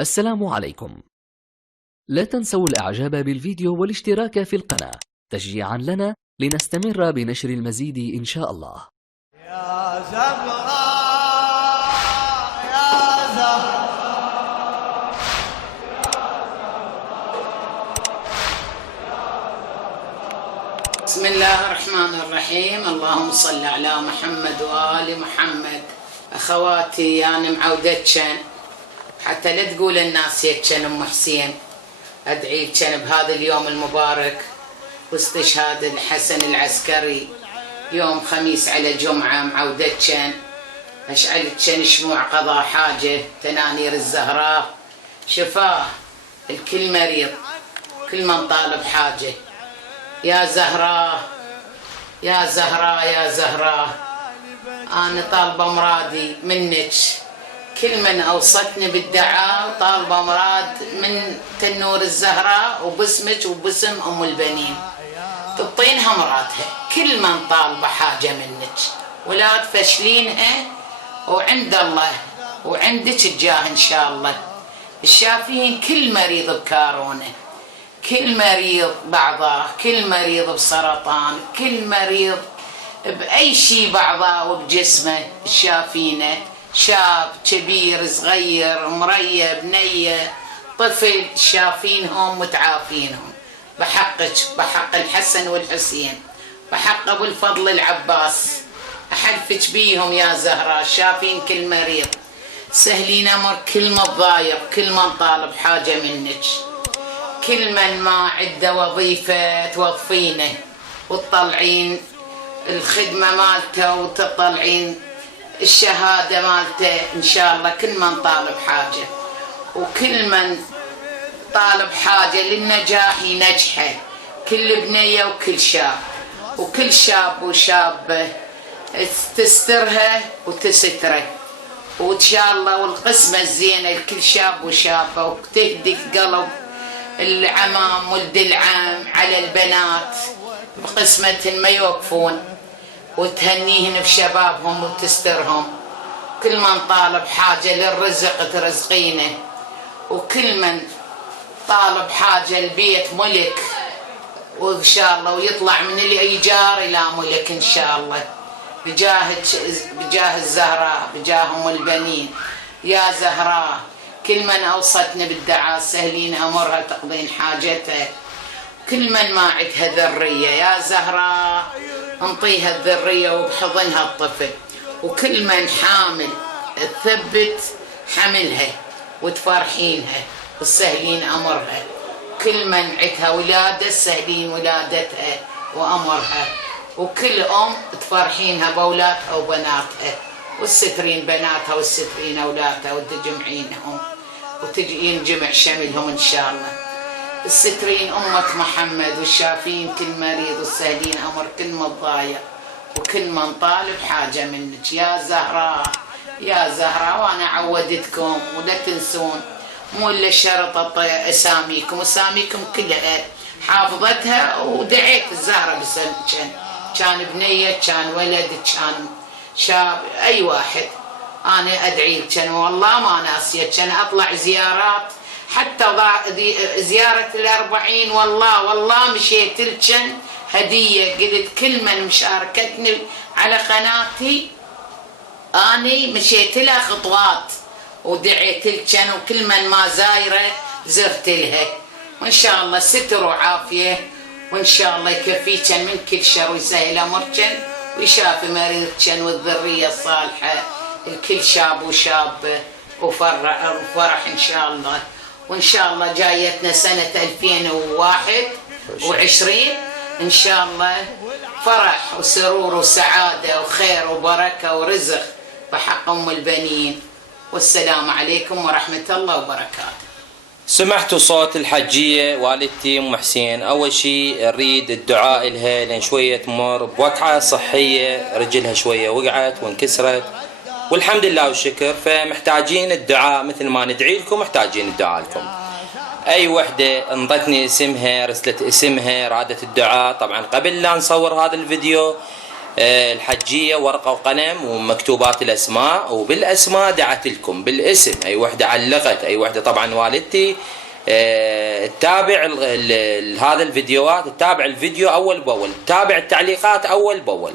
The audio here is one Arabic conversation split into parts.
السلام عليكم. لا تنسوا الإعجاب بالفيديو والاشتراك في القناة تشجيعا لنا لنستمر بنشر المزيد إن شاء الله. يا زهراء يا زهراء بسم الله الرحمن الرحيم. اللهم صل على محمد وآل محمد. أخواتي يعني معودتشن حتى لا تقول الناس يتشن أم حسين، أدعي لكن بهذا اليوم المبارك واستشهاد الحسن العسكري يوم خميس على جمعة معودتشن، أشعلتشن شموع قضاء حاجة، تنانير الزهراء شفاه الكل مريض، كل من طالب حاجة. يا زهراء يا زهراء يا زهراء، أنا طالبة مرادي منك، كل من أوصتني بالدعاء طالبة مراد من تنور الزهراء وباسمك وباسم أم البنين تعطينها مرادها. كل من طالبة حاجة منك ولا تفشلينها، وعند الله وعندك الجاه إن شاء الله. الشافين كل مريض بكارونه، كل مريض بعضاه، كل مريض بسرطان، كل مريض بأي شيء بعضاه وبجسمه الشافينه، شاب كبير صغير مريب نية طفل، شافينهم متعافينهم بحقك، بحق الحسن والحسين، بحق أبو الفضل العباس، أحلفك بيهم يا زهراء. شافين كل مريض، سهلين أمر كل من ضايق، كل من طالب حاجة منك، كل من ما عنده وظيفة توظفينه وتطلعين الخدمة مالته وتطلعين الشهادة مالته إن شاء الله. كل من طالب حاجة وكل من طالب حاجة للنجاح ينجحه، كل بنية وكل شاب، وكل شاب وشابة تسترها وتستره وإن شاء الله، والقسمة الزينة لكل شاب وشابة، وتهدي قلب العمام ولد العام على البنات بقسمة ما يوقفون، وتهنيهن بشبابهم وتسترهم. كل من طالب حاجة للرزق ترزقينه، وكل من طالب حاجة البيت ملك وإن شاء الله، ويطلع من الإيجار إلى ملك إن شاء الله، بجاه الزهراء، بجاه أم البنين. يا زهراء كل من أوصتنا بالدعاء سهلين أمرها تقضين حاجتها، كل من ما عندها ذرية يا زهراء انطيها الذرية وبحضنها الطفل، وكل من حامل تثبت حملها وتفرحينها وتسهلين أمرها، كل من عندها ولادة سهلين ولادتها وأمرها، وكل أم تفرحينها بأولادها وبناتها، والسترين بناتها والسترين أولادها وتجمعينهم وتجين جمع شملهم إن شاء الله. السترين أمة محمد والشافين كل مريض والسهلين أمر كل من ضايق وكل من طالب حاجة منك يا زهراء. يا زهراء وأنا عودتكم ولا تنسون، مو إلا شرط أساميكم، وأساميكم كلها حافظتها، ودعيت الزهرة بسلم كان بنية كان ولد كان شاب أي واحد، أنا أدعي لكن والله ما ناسيت. كان أطلع زيارات حتى زيارة ال40 والله مشيت لكن هدية، قلت كل من مشاركتني على قناتي أني مشيت لها خطوات ودعيت لكن، وكل من ما زايرة زرت لها، وإن شاء الله ستر وعافية، وإن شاء الله يكفيكن من كل شر ويسهل أمركن ويشافي مريضكن والذرية الصالحة الكل شاب وشابة وفرح إن شاء الله. وإن شاء الله جايتنا سنة 2021 إن شاء الله فرح وسرور وسعادة وخير وبركة ورزق بحق أم البنين. والسلام عليكم ورحمة الله وبركاته. سمعتوا صوت الحجية والدتي أم حسين. أول شيء نريد الدعاء لها لأن شوية تمر بوقعة صحية، رجلها شوية وقعت وانكسرت والحمد لله والشكر، فمحتاجين الدعاء مثل ما ندعي لكم، محتاجين الدعاء لكم. أي وحدة انطتني اسمها رسلت اسمها رادت الدعاء، طبعا قبل لا نصور هذا الفيديو الحجية ورقة وقلم ومكتوبات الأسماء، وبالأسماء دعت لكم بالاسم. أي وحدة علقت، أي وحدة طبعا والدتي تتابع هذا الفيديوهات، تتابع الفيديو أول بأول، تتابع التعليقات أول بأول،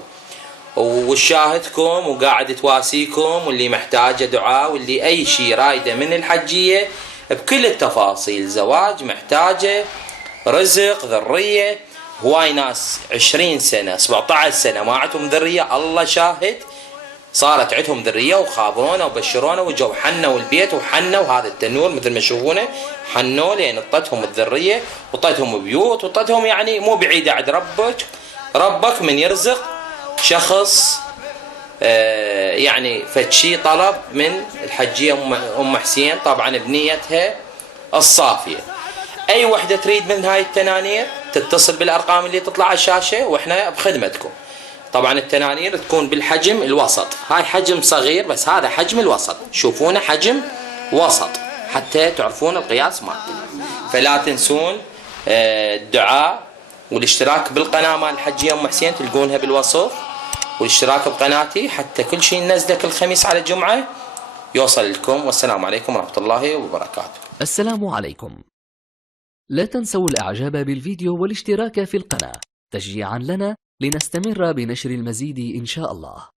وشاهدكم وقاعد تواسيكم، واللي محتاجة دعاء، واللي أي شيء رايدة من الحجية بكل التفاصيل، زواج، محتاجة رزق، ذرية. هواي ناس 20 سنة 17 سنة ما عندهم ذرية، الله شاهد صارت عندهم ذرية وخابرونا وبشرونا وجو حنوا البيت وحنوا هذا التنور مثل ما تشوفونه، حنوا لين اطتهم الذرية وطتهم بيوت وطتهم، يعني مو بعيدة عند ربك من يرزق شخص يعني فشي طلب من الحجية أم حسين طبعا بنيتها الصافية. أي وحدة تريد من هاي التنانير تتصل بالأرقام اللي تطلع على الشاشة وإحنا بخدمتكم. طبعا التنانير تكون بالحجم الوسط، هاي حجم صغير بس هذا حجم الوسط، شوفونه حجم وسط حتى تعرفون القياس مالته. فلا تنسون الدعاء والاشتراك بالقناة مال الحجية أم حسين تلقونها بالوصف، والاشتراك بقناتي حتى كل شيء ننزله كل خميس على الجمعة يوصل لكم. والسلام عليكم ورحمة الله وبركاته. السلام عليكم. لا تنسوا الإعجاب بالفيديو والاشتراك في القناة تشجيعا لنا لنستمر بنشر المزيد إن شاء الله.